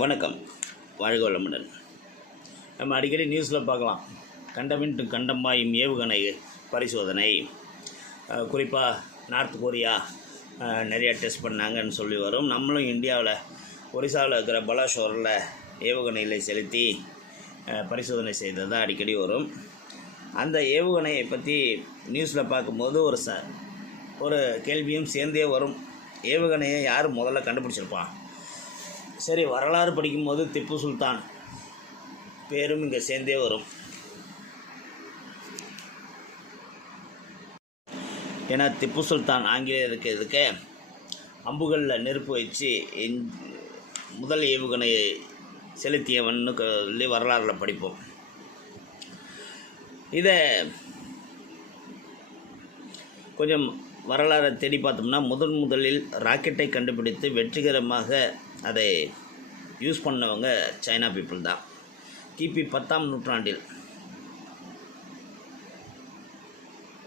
வணக்கம். வாழ்க வளமுடன். நம்ம அடிக்கடி நியூஸில் பார்க்கலாம். கண்டமின் டு கண்டம் ஏவுகணை பரிசோதனை. குறிப்பாக நார்த் கொரியா நிறையா டெஸ்ட் பண்ணாங்கன்னு சொல்லி வரும். நம்மளும் இந்தியாவில் ஒரிசாவில் இருக்கிற பலாஷோரில் ஏவுகணைகளை செலுத்தி பரிசோதனை செய்தது அடிக்கடி வரும். அந்த ஏவுகணையை பற்றி நியூஸில் பார்க்கும்போது ஒரு ச ஒரு கேள்வியும் சேர்ந்தே வரும். ஏவுகணையை யார் முதல்ல கண்டுபிடிச்சிருப்பான்? சரி வரலாறு படிக்கும்போது திப்பு சுல்தான். பேரும் இங்கே சேர்ந்தே வரும். ஏன்னா திப்பு சுல்தான் ஆங்கிலேயருக்கு இதுக்கு அம்புகளில் நெருப்பு வச்சு முதல் ஏவுகணையை செலுத்தியவன்னு சொல்லி வரலாறில் படிப்போம். இதை கொஞ்சம் வரலாறை தேடி பார்த்தோம்னா முதன் முதலில் ராக்கெட்டை கண்டுபிடித்து வெற்றிகரமாக அதை யூஸ் பண்ணவங்க சைனா பீப்புள் தான். கிபி பத்தாம் நூற்றாண்டில்.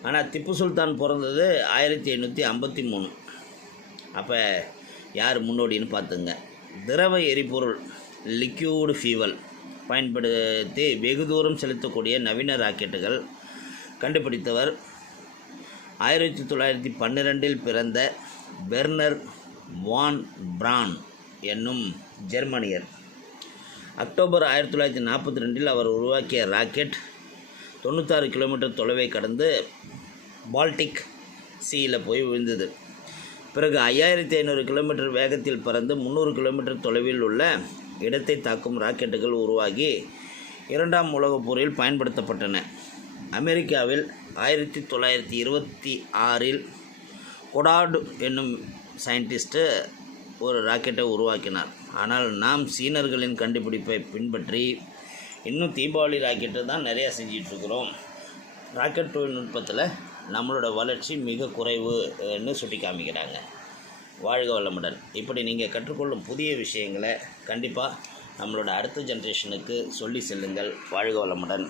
ஆனால் திப்பு சுல்தான் பிறந்தது ஆயிரத்தி எண்ணூற்றி ஐம்பத்தி மூணு. அப்போ யார் முன்னோடின்னு பார்த்துங்க. திரவ எரிபொருள் லிக்யூடு ஃபியூவல் பயன்படுத்தி வெகு தூரம் செலுத்தக்கூடிய நவீன ராக்கெட்டுகள் கண்டுபிடித்தவர் ஆயிரத்தி தொள்ளாயிரத்தி பன்னிரெண்டில் பிறந்த பெர்னர் வான் பிரான். என்னும் ஜெர்மனியர். அக்டோபர் ஆயிரத்தி தொள்ளாயிரத்தி நாற்பத்தி ரெண்டில் அவர் உருவாக்கிய ராக்கெட் தொண்ணூத்தாறு கிலோமீட்டர் தொலைவை கடந்து பால்டிக் சீயில் போய் விழுந்தது. பிறகு ஐயாயிரத்தி ஐநூறு கிலோமீட்டர் வேகத்தில் பறந்து முந்நூறு கிலோமீட்டர் தொலைவில் உள்ள இடத்தை தாக்கும் ராக்கெட்டுகள் உருவாகி இரண்டாம் உலகப் போரில் பயன்படுத்தப்பட்டன. அமெரிக்காவில் ஆயிரத்தி தொள்ளாயிரத்தி இருபத்தி ஆறில் கொடாடு என்னும் சயின்டிஸ்ட்டு ஒரு ராக்கெட்டை உருவாக்கினார். ஆனால் நாம் சீனர்களின் கண்டுபிடிப்பை பின்பற்றி இன்னும் தீபாவளி ராக்கெட்டு தான் நிறையா செஞ்சிட்ருக்குறோம். ராக்கெட் தொழில்நுட்பத்தில் நம்மளோட வளர்ச்சி மிக குறைவுன்னு சுட்டி காமிக்கிறாங்க வாழ்க வளமுடன். இப்படி நீங்கள் கற்றுக்கொள்ளும் புதிய விஷயங்களை கண்டிப்பாக நம்மளோட அடுத்த ஜென்ரேஷனுக்கு சொல்லி செல்லுங்கள். வாழ்க வளமுடன்.